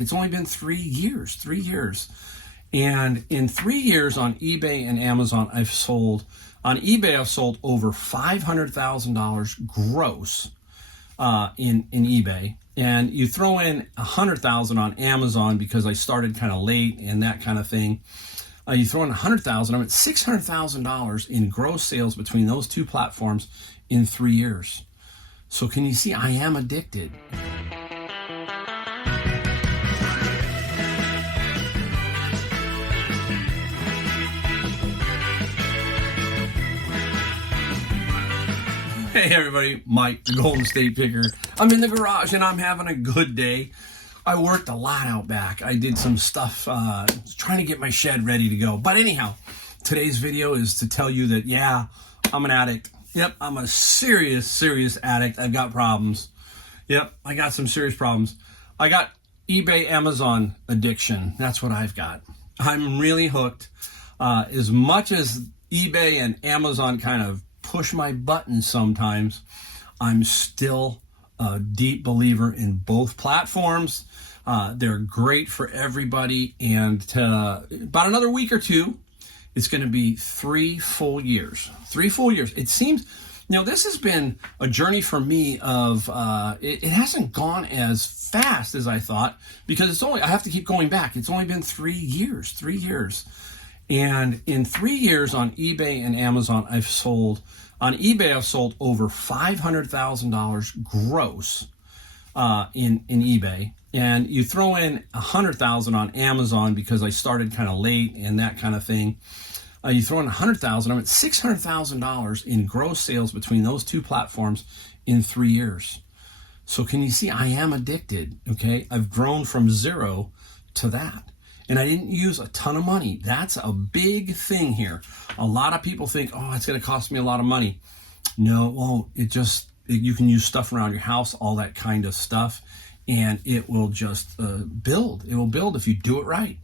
It's only been 3 years, 3 years. And in 3 years on eBay and Amazon, on eBay, I've sold over $500,000 gross in eBay. And you throw in $100,000 on Amazon because I started kind of late and that kind of thing. You throw in $100,000, I'm at $600,000 in gross sales between those two platforms in 3 years. So can you see, I am addicted. Hey everybody, Mike, the Golden State Picker. I'm in the garage and I'm having a good day. I worked a lot out back. I did some stuff trying to get my shed ready to go. But anyhow, today's video is to tell you that, yeah, I'm an addict. Yep, I'm a serious addict. I've got problems. Yep, I got some serious problems. I got eBay, Amazon addiction. That's what I've got. I'm really hooked. As much as eBay and Amazon kind of push my buttons sometimes, I'm still a deep believer in both platforms. They're great for everybody, and about another week or two, it's going to be 3 full years. 3 full years. It seems, this has been a journey for me of, it hasn't gone as fast as I thought, because I have to keep going back. It's only been 3 years, 3 years. And in 3 years on eBay and Amazon, I've sold over $500,000 gross in eBay. And you throw in $100,000 on Amazon because I started kind of late and that kind of thing. You throw in $100,000, I'm at $600,000 in gross sales between those two platforms in 3 years. So can you see, I am addicted, okay? I've grown from zero to that. And I didn't use a ton of money. That's a big thing here. A lot of people think, oh, it's going to cost me a lot of money. No, it won't. You can use stuff around your house, all that kind of stuff, and it will just build. It will build if you do it right.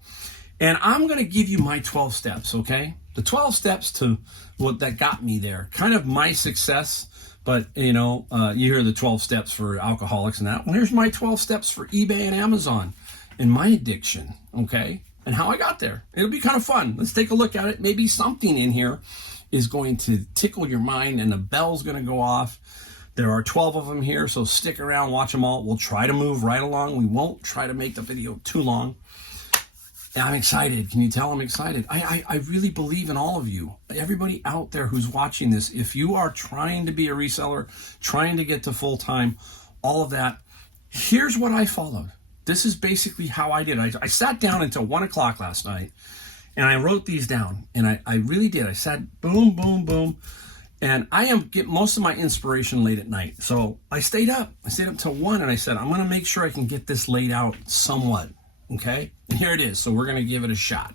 And I'm going to give you my 12 steps, okay? The 12 steps to what that got me there. Kind of my success, but, you hear the 12 steps for alcoholics and that. Well, here's my 12 steps for eBay and Amazon and my addiction, okay? And how I got there. It'll be kind of fun. Let's take a look at it. Maybe something in here is going to tickle your mind and the bell's going to go off. There are 12 of them here, so stick around, watch them all. We'll try to move right along. We won't try to make the video too long. I'm excited. Can you tell I'm excited? I really believe in all of you. Everybody out there who's watching this, if you are trying to be a reseller, trying to get to full-time, all of that, here's what I followed. This is basically how I did. I sat down until 1 o'clock last night, and I wrote these down, and I really did. I sat boom, boom, boom, and I get most of my inspiration late at night. So I stayed up. I stayed up till 1, and I said, I'm going to make sure I can get this laid out somewhat, okay? And here it is. So we're going to give it a shot.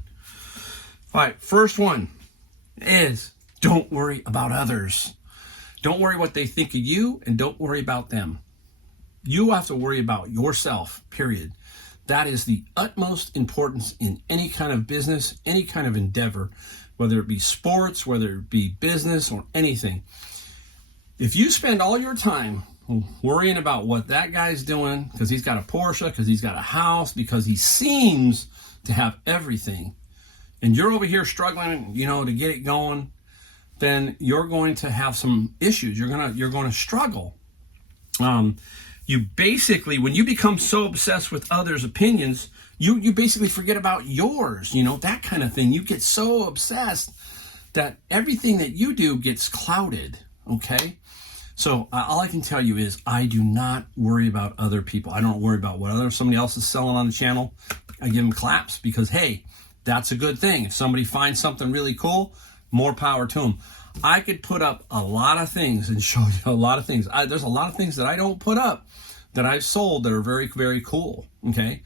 All right, first one is don't worry about others. Don't worry what they think of you, and don't worry about them. You have to worry about yourself, period. That is the utmost importance in any kind of business, any kind of endeavor, whether it be sports, whether it be business or anything. If you spend all your time worrying about what that guy's doing, because he's got a Porsche, because he's got a house, because he seems to have everything, and you're over here struggling, to get it going, then you're going to have some issues. You're going to struggle. You basically, when you become so obsessed with others' opinions, you basically forget about yours, that kind of thing. You get so obsessed that everything that you do gets clouded, okay? So all I can tell you is I do not worry about other people. I don't worry about what somebody else is selling on the channel. I give them claps because, hey, that's a good thing. If somebody finds something really cool, more power to them. I could put up a lot of things and show you a lot of things. There's a lot of things that I don't put up that I've sold that are very, very cool, okay?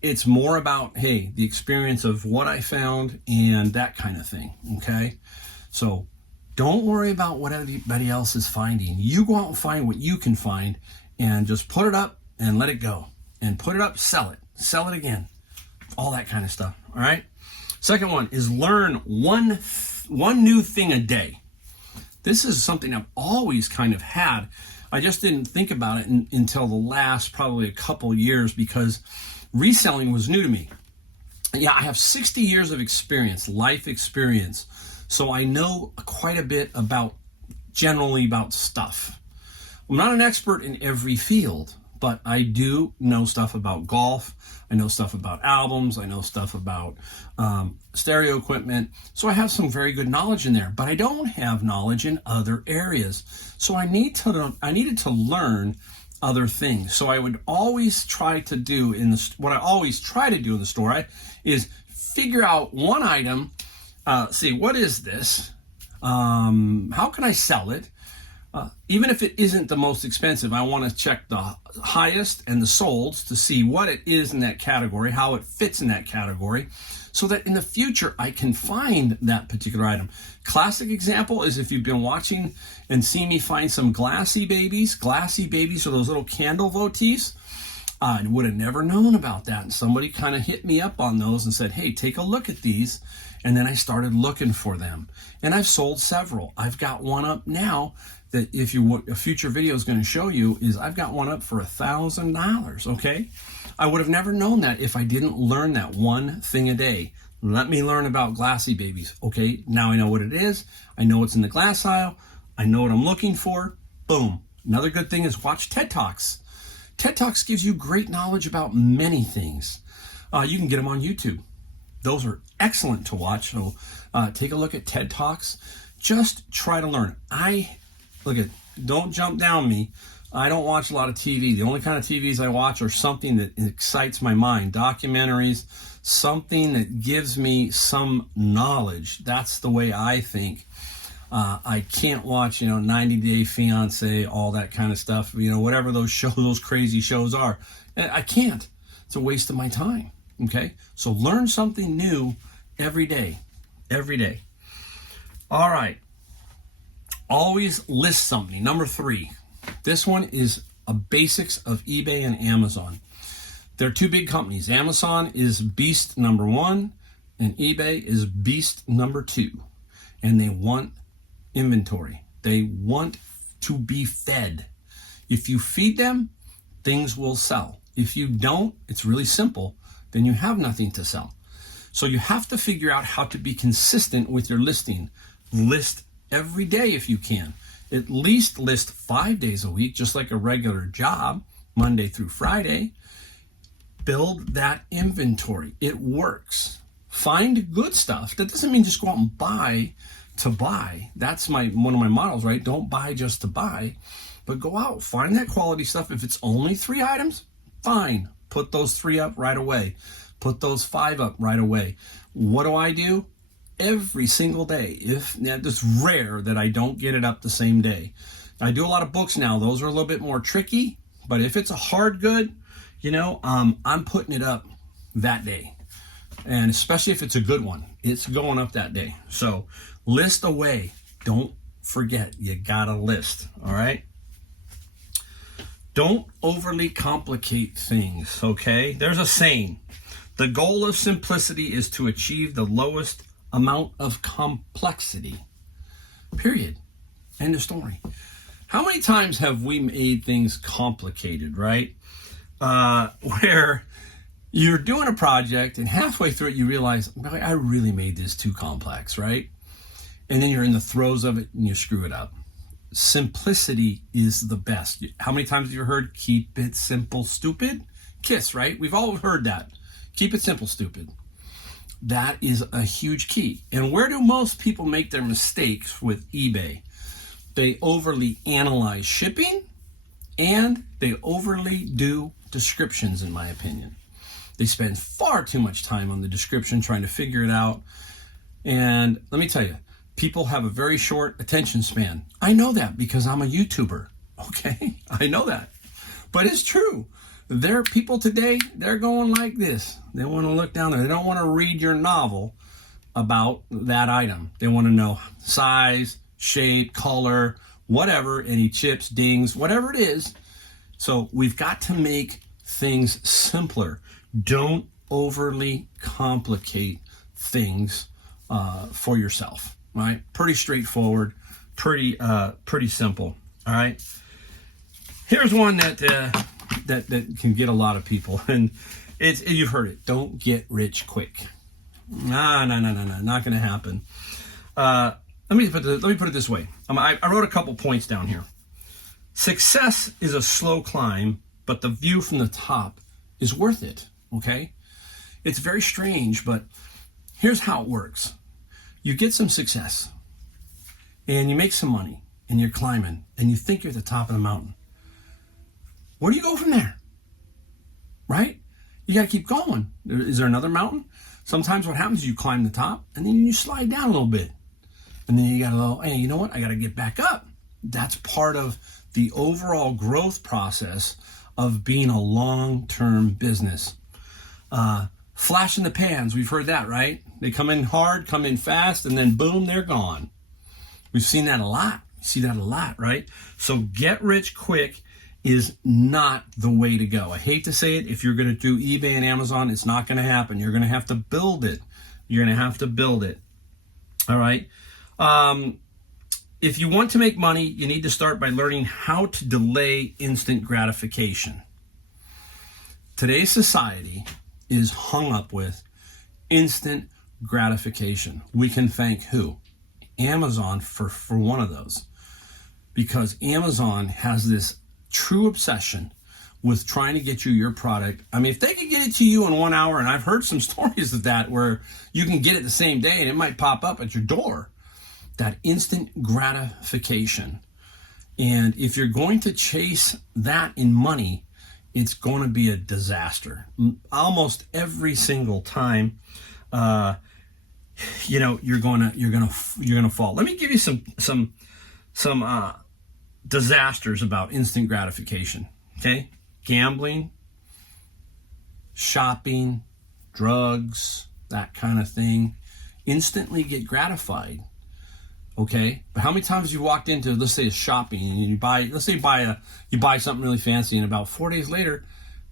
It's more about, hey, the experience of what I found and that kind of thing, okay? So don't worry about what everybody else is finding. You go out and find what you can find and just put it up and let it go. And put it up, sell it again. All that kind of stuff, all right? Second one is learn one new thing a day. This is something I've always kind of had. I just didn't think about it until the last probably a couple years, because reselling was new to me. Yeah, I have 60 years of experience, life experience. So I know quite a bit generally about stuff. I'm not an expert in every field, but I do know stuff about golf. I know stuff about albums. I know stuff about stereo equipment. So I have some very good knowledge in there, but I don't have knowledge in other areas. So I needed to learn other things. So I would always try to do what I always try to do in the store is figure out one item, see what is this, how can I sell it? Even if it isn't the most expensive, I want to check the highest and the solds to see what it is in that category, how it fits in that category, so that in the future I can find that particular item. Classic example is if you've been watching and seen me find some glassy babies. Glassy babies are those little candle votives. I would have never known about that. And somebody kind of hit me up on those and said, hey, take a look at these. And then I started looking for them. And I've sold several. I've got one up now that a future video is going to show you is I've got one up for $1,000, okay? I would have never known that if I didn't learn that one thing a day. Let me learn about glassy babies, okay? Now I know what it is. I know what's in the glass aisle. I know what I'm looking for. Boom. Another good thing is watch TED Talks. TED Talks gives you great knowledge about many things. You can get them on YouTube. Those are excellent to watch. So take a look at TED Talks. Just try to learn. Don't jump down me. I don't watch a lot of TV. The only kind of TVs I watch are something that excites my mind. Documentaries, something that gives me some knowledge. That's the way I think. I can't watch, 90 Day Fiance, all that kind of stuff, whatever those crazy shows are. I can't. It's a waste of my time. Okay? So learn something new every day. Every day. All right. Always list something. Number 3. This one is a basics of eBay and Amazon. They're two big companies. Amazon is beast number 1 and eBay is beast number 2. And they want inventory. They want to be fed. If you feed them, things will sell. If you don't, it's really simple, then you have nothing to sell. So you have to figure out how to be consistent with your listing. List every day if you can. At least list 5 days a week, just like a regular job, Monday through Friday. Build that inventory. It works. Find good stuff. That doesn't mean just go out and buy to buy. That's one of my models, right? Don't buy just to buy, but go out, find that quality stuff. If it's only 3 items, fine. Put those 3 up right away. Put those 5 up right away. What do? Every single day. It's rare that I don't get it up the same day. I do a lot of books now. Those are a little bit more tricky, but if it's a hard good, I'm putting it up that day. And especially if it's a good one, it's going up that day. So list away. Don't forget, you gotta list, all right? Don't overly complicate things, okay? There's a saying. The goal of simplicity is to achieve the lowest amount of complexity. Period. End of story. How many times have we made things complicated, right? Where you're doing a project and halfway through it you realize, I really made this too complex, right? And then you're in the throes of it and you screw it up. Simplicity is the best. How many times have you heard, keep it simple, stupid? KISS, right? We've all heard that. Keep it simple, stupid. That is a huge key. And where do most people make their mistakes with eBay? They overly analyze shipping and they overly do descriptions, in my opinion. They spend far too much time on the description trying to figure it out. And let me tell you, people have a very short attention span. I know that because I'm a YouTuber, okay? I know that. But it's true. There are people today, they're going like this. They want to look down there. They don't want to read your novel about that item. They want to know size, shape, color, whatever, any chips, dings, whatever it is. So we've got to make things simpler. Don't overly complicate things for yourself, right? Pretty straightforward, pretty simple, all right? Here's one that can get a lot of people, and You've heard it. Don't get rich quick. No, not going to happen. Let me put it this way. I wrote a couple points down here. Success is a slow climb, but the view from the top is worth it. Okay? It's very strange, but here's how it works. You get some success, and you make some money, and you're climbing, and you think you're at the top of the mountain. Where do you go from there? Right? You got to keep going. Is there another mountain? Sometimes what happens is you climb the top, and then you slide down a little bit. And then you got to go, hey, you know what? I got to get back up. That's part of the overall growth process of being a long-term business. Flash in the pans, we've heard that, right? They come in hard, come in fast, and then boom, they're gone. We've seen that a lot. You see that a lot, right? So get rich quick is not the way to go. I hate to say it. If you're going to do eBay and Amazon, it's not going to happen. You're going to have to build it. You're going to have to build it. All right? If you want to make money, you need to start by learning how to delay instant gratification. Today's society is hung up with instant gratification. We can thank who? Amazon for one of those. Because Amazon has this true obsession with trying to get you your product. I mean, if they could get it to you in 1 hour, and I've heard some stories of that where you can get it the same day and it might pop up at your door. That instant gratification. And if you're going to chase that in money, it's going to be a disaster. Almost every single time, you're gonna fall. Let me give you some disasters about instant gratification. Okay, gambling, shopping, drugs, that kind of thing. Instantly get gratified. Okay, but how many times you walked into, let's say, a shopping and you buy something really fancy, and about 4 days later,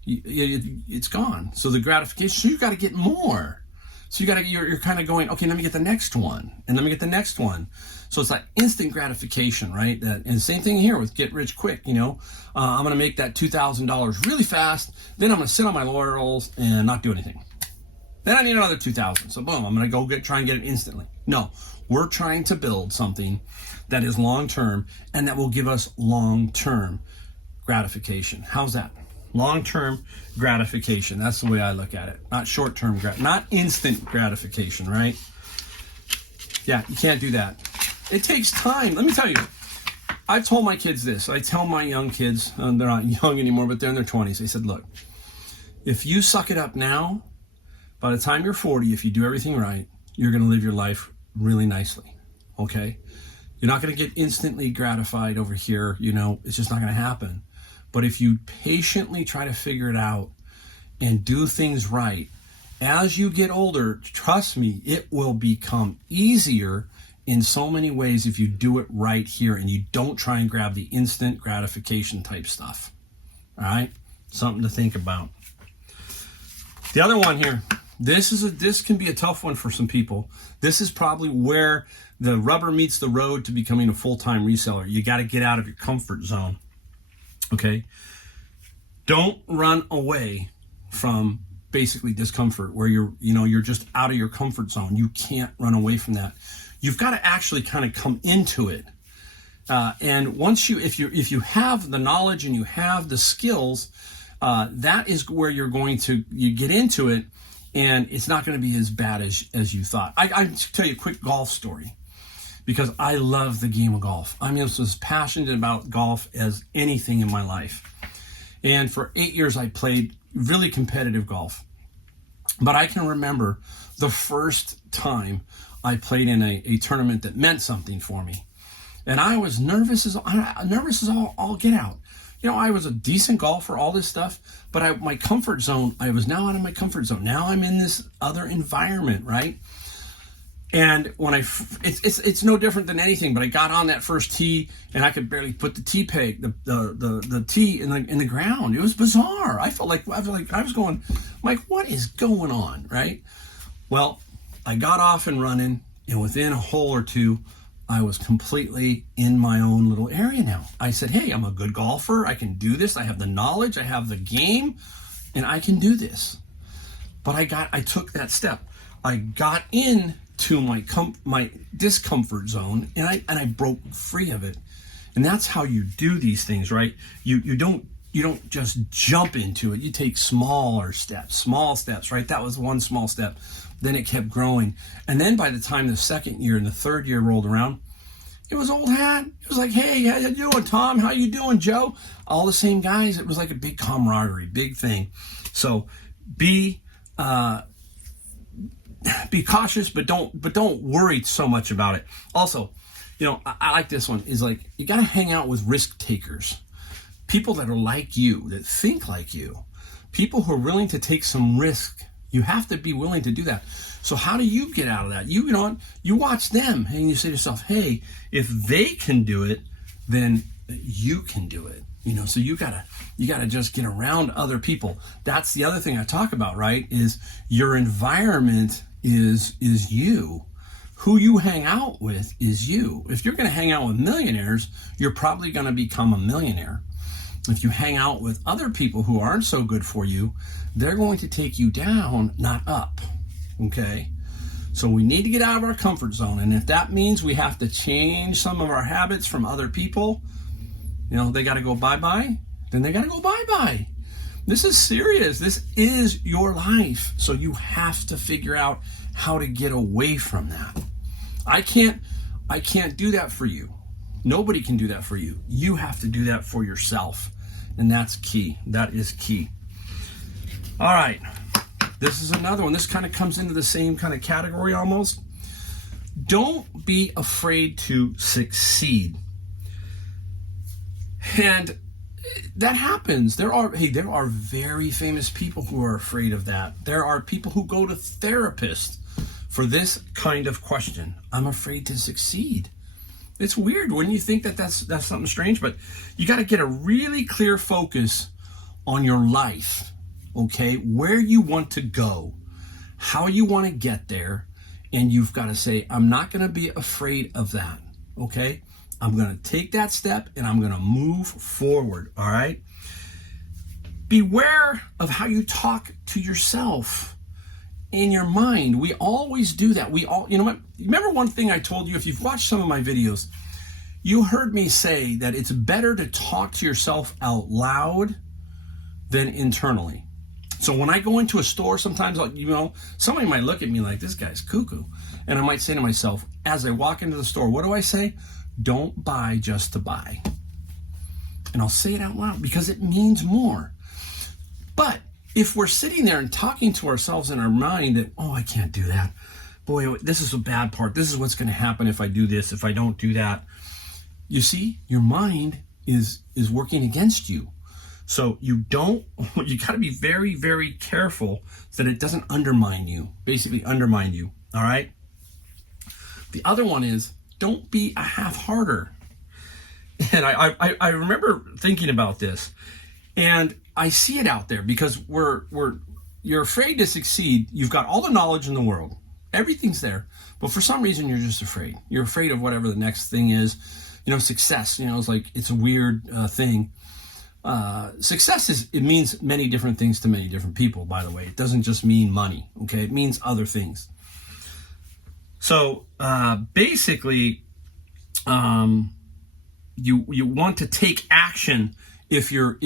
it's gone. So the gratification, so you got to get more. So you're kind of going, okay, let me get the next one, and let me get the next one. So it's like instant gratification, right? And the same thing here with get rich quick. I'm going to make that $2,000 really fast. Then I'm going to sit on my laurels and not do anything. Then I need another 2,000. So boom, I'm going to go try and get it instantly. No. We're trying to build something that is long-term and that will give us long-term gratification. How's that? Long-term gratification. That's the way I look at it. Not short-term, not instant gratification, right? Yeah, you can't do that. It takes time. Let me tell you, I told my kids this. I tell my young kids, they're not young anymore, but they're in their 20s. I said, look, if you suck it up now, by the time you're 40, if you do everything right, you're going to live your life really nicely. Okay? You're not going to get instantly gratified over here. It's just not going to happen. But if you patiently try to figure it out and do things right, as you get older, trust me, it will become easier in so many ways if you do it right here and you don't try and grab the instant gratification type stuff. All right? Something to think about. The other one here, this can be a tough one for some people. This is probably where the rubber meets the road to becoming a full-time reseller. You got to get out of your comfort zone. Okay? Don't run away from basically discomfort where you're just out of your comfort zone. You can't run away from that. You've got to actually kind of come into it. And once if you have the knowledge and you have the skills, that is where you get into it, and it's not going to be as bad as you thought. I tell you a quick golf story because I love the game of golf. I'm as passionate about golf as anything in my life. And for 8 years, I played really competitive golf. But I can remember the first time I played in a tournament that meant something for me. And I was nervous as all get out. I was a decent golfer, all this stuff, but my comfort zone, I was now out of my comfort zone. Now I'm in this other environment, right? And when it's no different than anything, but I got on that first tee and I could barely put the tee peg, the tee in the ground. It was bizarre. I felt like I was going, Mike, what is going on, right? Well, I got off and running, and within a hole or two, I was completely in my own little area now. I said, hey, I'm a good golfer. I can do this. I have the knowledge. I have the game, and I can do this. But I took that step. I got into my discomfort zone, and I broke free of it. And that's how you do these things, right? You don't just jump into it. You take small steps, right? That was one small step. Then it kept growing. And then by the time the second year and the third year rolled around, it was old hat. It was like, hey, how you doing, Tom? How you doing, Joe? All the same guys. It was like a big camaraderie, big thing. So be cautious, but don't worry so much about it. Also, I like this one, is like, you got to hang out with risk takers, people that are like you, that think like you, people who are willing to take some risk. You have to be willing to do that. So how do you get out of that? You watch them and you say to yourself, hey, if they can do it, then you can do it. So you gotta just get around other people. That's the other thing I talk about, right? Is your environment is you. Who you hang out with is you. If you're going to hang out with millionaires, you're probably going to become a millionaire. If you hang out with other people who aren't so good for you, they're going to take you down, not up. Okay? So we need to get out of our comfort zone. And if that means we have to change some of our habits from other people, they got to go bye-bye, then they got to go bye-bye. This is serious. This is your life. So you have to figure out how to get away from that. I can't do that for you. Nobody can do that for you. You have to do that for yourself. And that's key. That is key. All right. This is another one. This kind of comes into the same kind of category almost. Don't be afraid to succeed. And that happens. There are very famous people who are afraid of that. There are people who go to therapists for this kind of question. I'm afraid to succeed. It's weird. Wouldn't you think that that's something strange? But you got to get a really clear focus on your life, okay? Where you want to go, how you want to get there, and you've got to say, I'm not going to be afraid of that, okay? I'm going to take that step and I'm going to move forward, all right? Beware of how you talk to yourself in your mind. We always do that. Remember one thing I told you, if you've watched some of my videos, you heard me say that it's better to talk to yourself out loud than internally. So when I go into a store, sometimes, somebody might look at me like, this guy's cuckoo. And I might say to myself, as I walk into the store, what do I say? Don't buy just to buy. And I'll say it out loud because it means more. But if we're sitting there and talking to ourselves in our mind that, oh, I can't do that. Boy, this is a bad part. This is what's going to happen if I do this, if I don't do that. You see, your mind is working against you. So you got to be very, very careful so that it doesn't undermine you, basically undermine you. All right. The other one is, don't be a half-hearter. And I remember thinking about this, and I see it out there because you're afraid to succeed. You've got all the knowledge in the world. Everything's there. But for some reason, you're just afraid. You're afraid of whatever the next thing is. Success, it's a weird thing. Success it means many different things to many different people, by the way. It doesn't just mean money, okay? It means other things. So basically, you want to take action if you're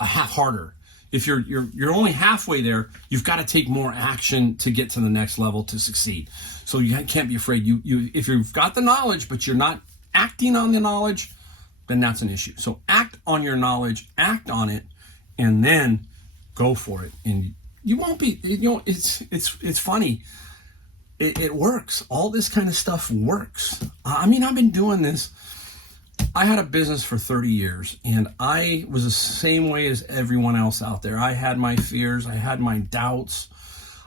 a half-hearter. If you're only halfway there, you've got to take more action to get to the next level to succeed. So you can't be afraid. If you've got the knowledge but you're not acting on the knowledge, then that's an issue. So act on your knowledge, act on it, and then go for it. And you won't be. It's funny. It works. All this kind of stuff works. I've been doing this. I had a business for 30 years, and I was the same way as everyone else out there. I had my fears. I had my doubts.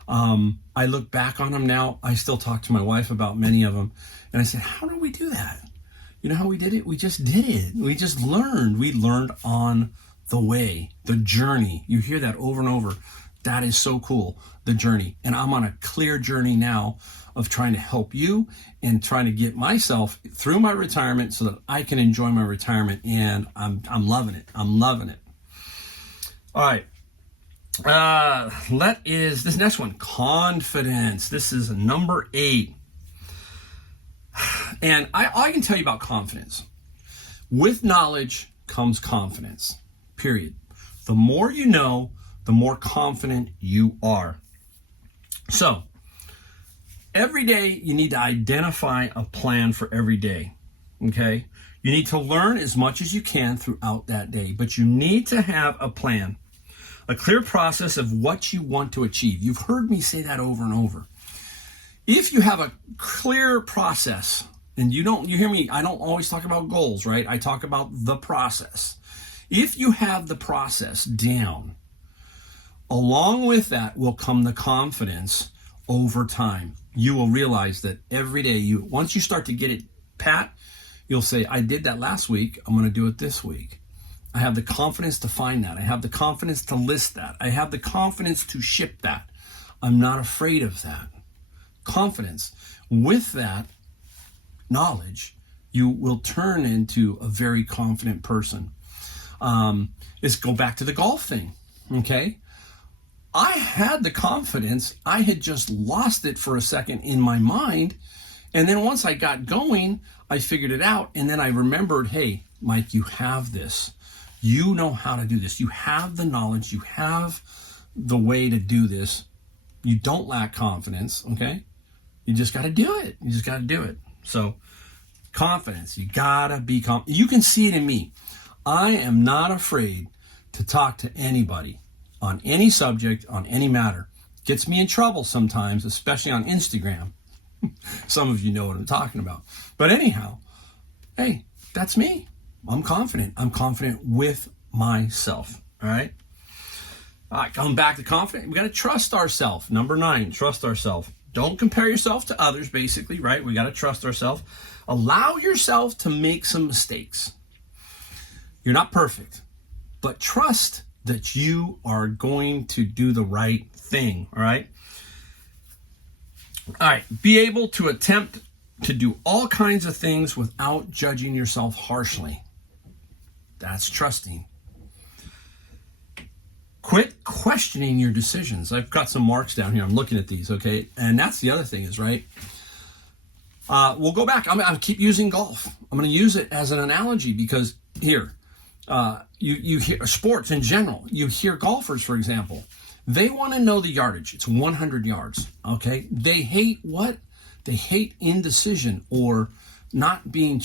I look back on them now. I still talk to my wife about many of them. And I said, how did we do that? You know how we did it? We just did it. We just learned. We learned on the way, the journey. You hear that over and over. That is so cool, the journey. And I'm on a clear journey now of trying to help you and trying to get myself through my retirement so that I can enjoy my retirement. And I'm loving it. I'm loving it. All right. This next one, confidence. This is number 8. And all I can tell you about confidence, with knowledge comes confidence, period. The more you know, the more confident you are. So every day you need to identify a plan for every day, okay? You need to learn as much as you can throughout that day, but you need to have a plan, a clear process of what you want to achieve. You've heard me say that over and over. If you have a clear process, and you hear me, I don't always talk about goals, right? I talk about the process. If you have the process down, along with that will come the confidence over time. You will realize that every day, once you start to get it pat, you'll say, I did that last week, I'm going to do it this week. I have the confidence to find that. I have the confidence to list that. I have the confidence to ship that. I'm not afraid of that. Confidence. With that knowledge, you will turn into a very confident person. Let's go back to the golf thing, okay? I had the confidence. I had just lost it for a second in my mind. And then once I got going, I figured it out. And then I remembered, hey, Mike, you have this. You know how to do this. You have the knowledge. You have the way to do this. You don't lack confidence, okay? You just got to do it. You just got to do it. So confidence, you got to be confident. You can see it in me. I am not afraid to talk to anybody on any subject, on any matter. Gets me in trouble sometimes, especially on Instagram. Some of you know what I'm talking about. But anyhow, hey, that's me. I'm confident. I'm confident with myself. All right. All right, coming back to confident. We got to trust ourselves. Number 9, trust ourselves. Don't compare yourself to others, basically, right? We got to trust ourselves. Allow yourself to make some mistakes. You're not perfect, but trust that you are going to do the right thing, all right? All right, be able to attempt to do all kinds of things without judging yourself harshly. That's trusting. Quit questioning your decisions. I've got some marks down here. I'm looking at these, okay? And that's the other thing is, right? We'll go back. I'll keep using golf. I'm going to use it as an analogy because here, you hear sports in general. You hear golfers, for example, they want to know the yardage. It's 100 yards, okay? They hate what? They hate indecision or not being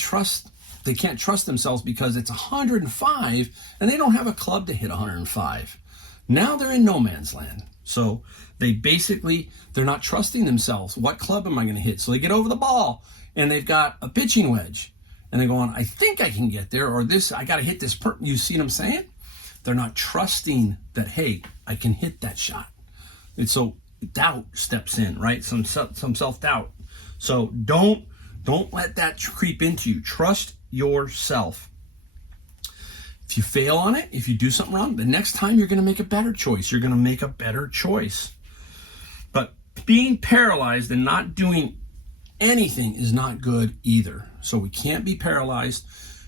they can't trust themselves because it's 105 and they don't have a club to hit 105. Now they're in no man's land. So they're not trusting themselves. What club am I going to hit? So they get over the ball and they've got a pitching wedge and they're going, I think I can get there, or this, I got to hit this. You see what I'm saying? They're not trusting that, hey, I can hit that shot. And so doubt steps in, right? Some self-doubt. So don't let that creep into you. Trust yourself. If you fail on it, if you do something wrong, the next time you're going to make a better choice. You're going to make a better choice. But being paralyzed and not doing anything is not good either. So we can't be paralyzed.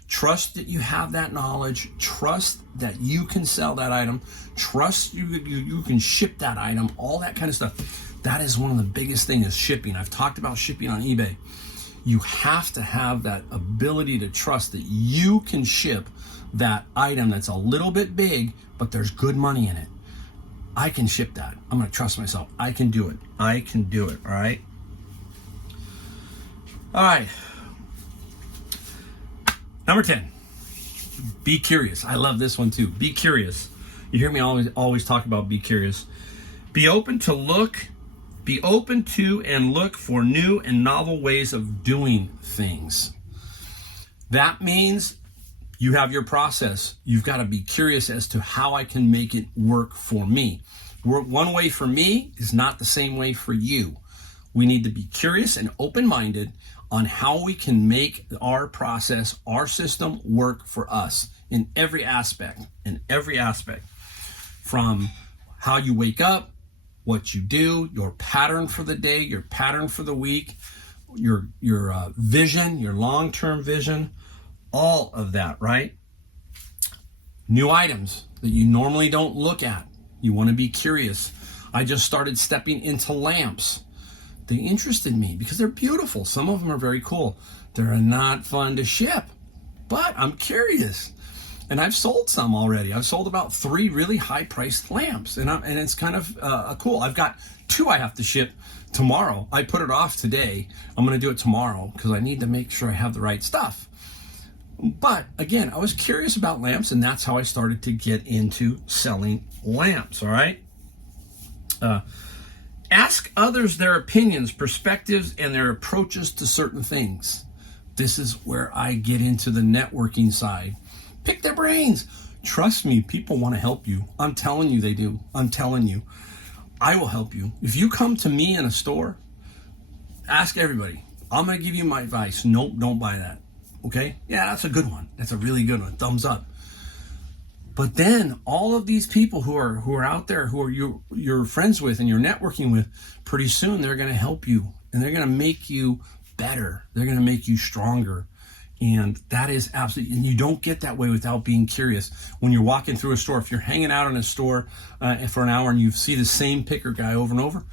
Trust that you have that knowledge. Trust that you can sell that item. Trust you can ship that item, all that kind of stuff. That is one of the biggest things is shipping. I've talked about shipping on eBay. You have to have that ability to trust that you can ship that item that's a little bit big, but there's good money in it. I can ship that. I'm going to trust myself. I can do it. I can do it. All right. All right. Number 10, be curious. I love this one too. Be curious. You hear me always talk about be curious. Be open to and look for new and novel ways of doing things. That means you have your process. You've got to be curious as to how I can make it work for me. One way for me is not the same way for you. We need to be curious and open-minded on how we can make our process, our system work for us in every aspect, from how you wake up, what you do, your pattern for the day, your pattern for the week, your vision, your long-term vision, all of that, right? New items that you normally don't look at. You want to be curious. I just started stepping into lamps. They interested me because they're beautiful. Some of them are very cool. They're not fun to ship, but I'm curious. And I've sold some already. I've sold about 3 really high-priced lamps, and it's kind of cool. I've got 2 I have to ship tomorrow. I put it off today. I'm going to do it tomorrow because I need to make sure I have the right stuff. But again, I was curious about lamps, and that's how I started to get into selling lamps, all right? Ask others their opinions, perspectives, and their approaches to certain things. This is where I get into the networking side. Pick their brains. Trust me, people want to help you. I'm telling you they do. I'm telling you. I will help you. If you come to me in a store, ask everybody. I'm going to give you my advice. Nope, don't buy that. Okay? Yeah, that's a good one. That's a really good one. Thumbs up. But then all of these people who are out there, who are you're friends with and you're networking with, pretty soon they're going to help you, and they're going to make you better. They're going to make you stronger. And that is absolutely, and you don't get that way without being curious. When you're walking through a store, if you're hanging out in a store for an hour and you see the same picker guy over and over,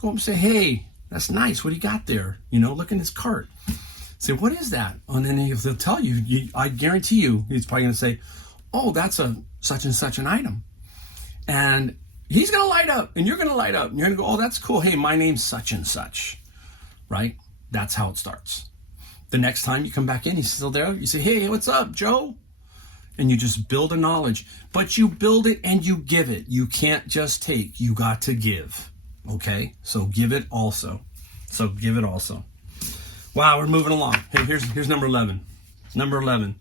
go up and say, hey, that's nice. What do you got there? Look in his cart. Say, what is that? And then they'll tell you, I guarantee you, he's probably going to say, oh, that's a such and such an item. And he's going to light up, and you're going to light up, and you're going to go, oh, that's cool. Hey, my name's such and such, right? That's how it starts. The next time you come back in, he's still there. You say, hey, what's up, Joe? And you just build a knowledge. But you build it and you give it. You can't just take. You got to give. Okay? So give it also. Wow, we're moving along. Hey, here's number 11. Number 11.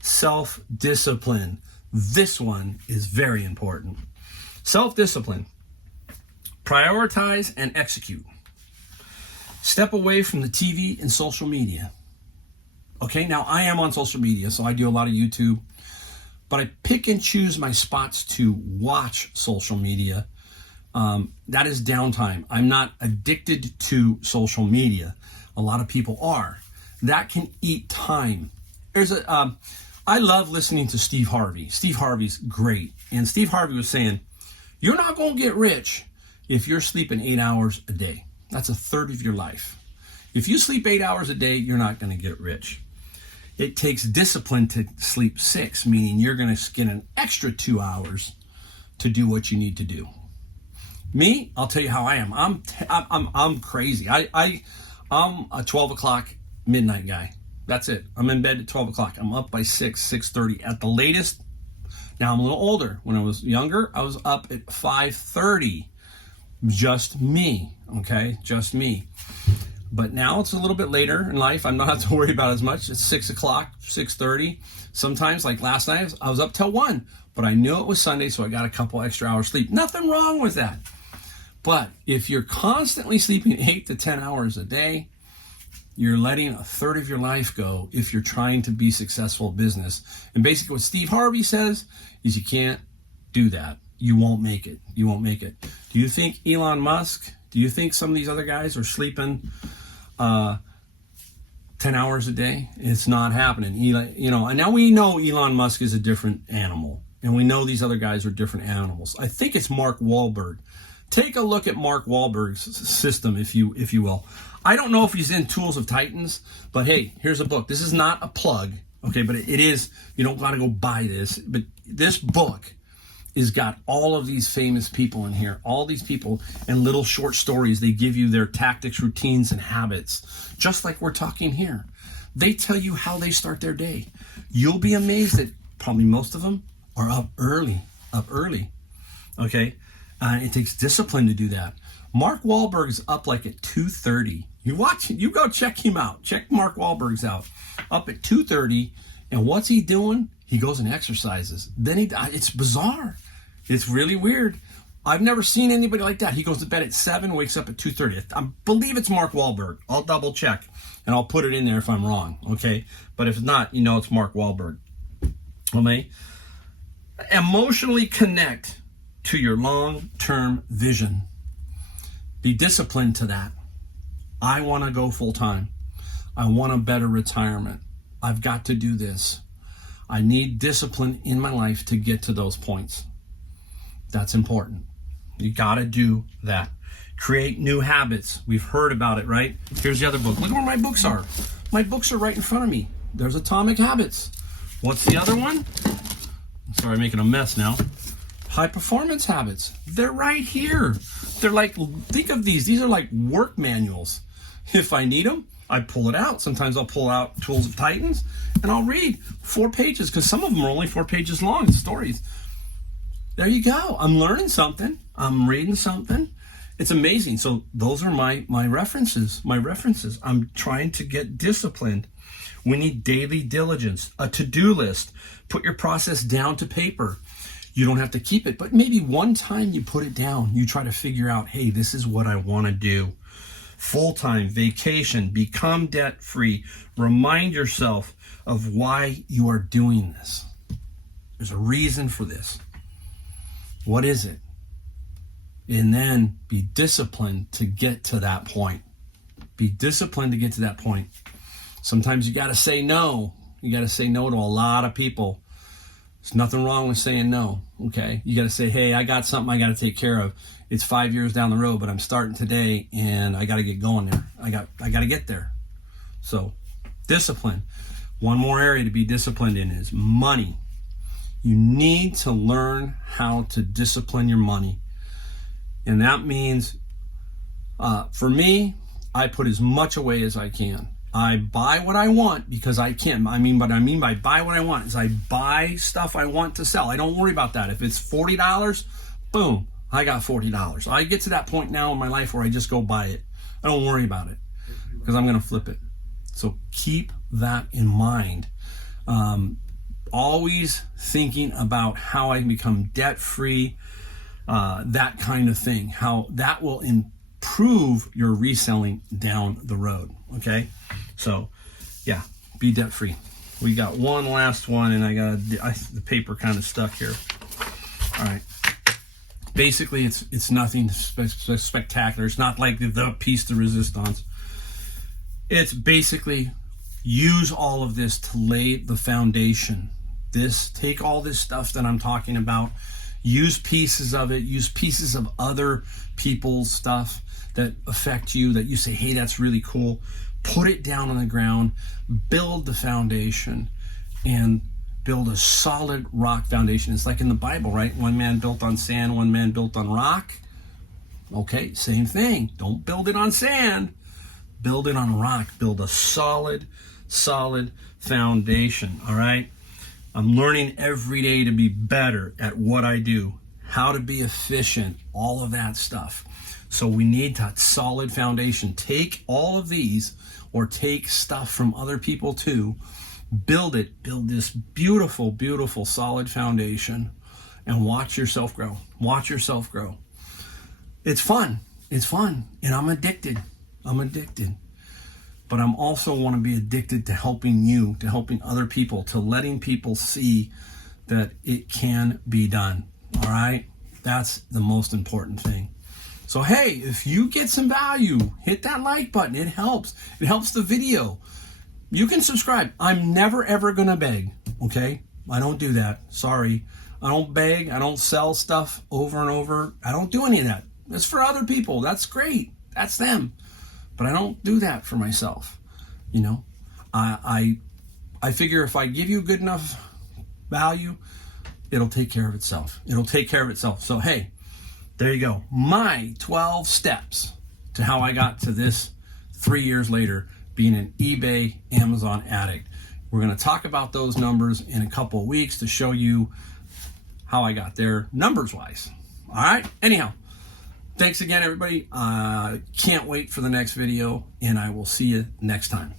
Self-discipline. This one is very important. Self-discipline. Prioritize and execute. Step away from the TV and social media. Okay, now I am on social media, so I do a lot of YouTube, but I pick and choose my spots to watch social media. That is downtime. I'm not addicted to social media. A lot of people are. That can eat time. I love listening to Steve Harvey. Steve Harvey's great. And Steve Harvey was saying, you're not going to get rich if you're sleeping 8 hours a day. That's a third of your life. If you sleep 8 hours a day, you're not going to get rich. It takes discipline to sleep 6, meaning you're going to get an extra 2 hours to do what you need to do. Me, I'll tell you how I am. I'm crazy. I'm a 12 o'clock midnight guy. That's it. I'm in bed at 12 o'clock. I'm up by 6:30 at the latest. Now I'm a little older. When I was younger, I was up at 5:30. Just me, okay? Just me. But now it's a little bit later in life. I'm not have to worry about as much. It's 6 o'clock, 6:30. Sometimes, like last night, I was up till 1. But I knew it was Sunday, so I got a couple extra hours sleep. Nothing wrong with that. But if you're constantly sleeping 8 to 10 hours a day, you're letting a third of your life go if you're trying to be successful in business. And basically what Steve Harvey says is you can't do that. You won't make it. You won't make it. Do you think Elon Musk, do you think some of these other guys are sleeping 10 hours a day? It's not happening. And now we know Elon Musk is a different animal. And we know these other guys are different animals. I think it's Mark Wahlberg. Take a look at Mark Wahlberg's system, if you will. I don't know if he's in Tools of Titans, but hey, here's a book. This is not a plug, okay, but it is. You don't got to go buy this. But this book has got all of these famous people in here, all these people and little short stories. They give you their tactics, routines, and habits, just like we're talking here. They tell you how they start their day. You'll be amazed that probably most of them are up early, okay? It takes discipline to do that. Mark Wahlberg's up like at 2:30. You go check him out. Check Mark Wahlberg's out. Up at 2:30, and what's he doing? He goes and exercises. Then it's bizarre. It's really weird. I've never seen anybody like that. He goes to bed at 7, wakes up at 2:30. I believe it's Mark Wahlberg. I'll double check, and I'll put it in there if I'm wrong, okay? But if it's not, it's Mark Wahlberg. Okay? Emotionally connect to your long-term vision. Be disciplined to that. I want to go full-time. I want a better retirement. I've got to do this. I need discipline in my life to get to those points. That's important. You got to do that. Create new habits. We've heard about it, right? Here's the other book. Look where my books are. My books are right in front of me. There's Atomic Habits. What's the other one? Sorry, I'm making a mess now. High Performance Habits. They're right here. They're like, think of these. These are like work manuals. If I need them, I pull it out. Sometimes I'll pull out Tools of Titans and I'll read 4 pages because some of them are only 4 pages long. It's stories. There you go. I'm learning something. I'm reading something. It's amazing. So those are my references. I'm trying to get disciplined. We need daily diligence, a to-do list. Put your process down to paper. You don't have to keep it, but maybe one time you put it down. You try to figure out, hey, this is what I want to do. Full-time, vacation, become debt-free. Remind yourself of why you are doing this. There's a reason for this. What is it? And then be disciplined to get to that point. Be disciplined to get to that point. Sometimes you got to say no. You got to say no to a lot of people. There's nothing wrong with saying no, okay? You got to say, hey, I got something I got to take care of. It's 5 years down the road, but I'm starting today, and I got to get going there. I got to get there. So, discipline. One more area to be disciplined in is money. You need to learn how to discipline your money. And that means, for me, I put as much away as I can. I buy what I want because I can. What I mean by buy what I want is I buy stuff I want to sell. I don't worry about that. If it's $40, boom, I got $40. I get to that point now in my life where I just go buy it. I don't worry about it because I'm going to flip it. So keep that in mind. Always thinking about how I can become debt-free, that kind of thing, how that will improve your reselling down the road, okay? So, yeah, be debt-free. We got one last one, and the paper kind of stuck here. All right. Basically, it's nothing spectacular. It's not like the piece de resistance. It's basically use all of this to lay the foundation. Take all this stuff that I'm talking about, use pieces of it, use pieces of other people's stuff that affect you, that you say, hey, that's really cool. Put it down on the ground, build the foundation, and build a solid rock foundation. It's like in the Bible, right? One man built on sand, one man built on rock. Okay, same thing. Don't build it on sand. Build it on rock. Build a solid foundation, all right? I'm learning every day to be better at what I do, how to be efficient, all of that stuff. So we need that solid foundation. Take all of these, or take stuff from other people too, build this beautiful, beautiful, solid foundation, and watch yourself grow. Watch yourself grow. It's fun. It's fun. And I'm addicted. But I'm also want to be addicted to helping you, to helping other people, to letting people see that it can be done. All right? That's the most important thing. So, hey, if you get some value, hit that like button. It helps. It helps the video. You can subscribe. I'm never, ever going to beg, okay? I don't do that. Sorry. I don't beg. I don't sell stuff over and over. I don't do any of that. It's for other people. That's great. That's them. But I don't do that for myself. You know, I figure if I give you good enough value, it'll take care of itself. So, hey, there you go. My 12 steps to how I got to this 3 years later, being an eBay Amazon addict. We're going to talk about those numbers in a couple of weeks to show you how I got there numbers wise. All right. Anyhow, thanks again, everybody. Can't wait for the next video, and I will see you next time.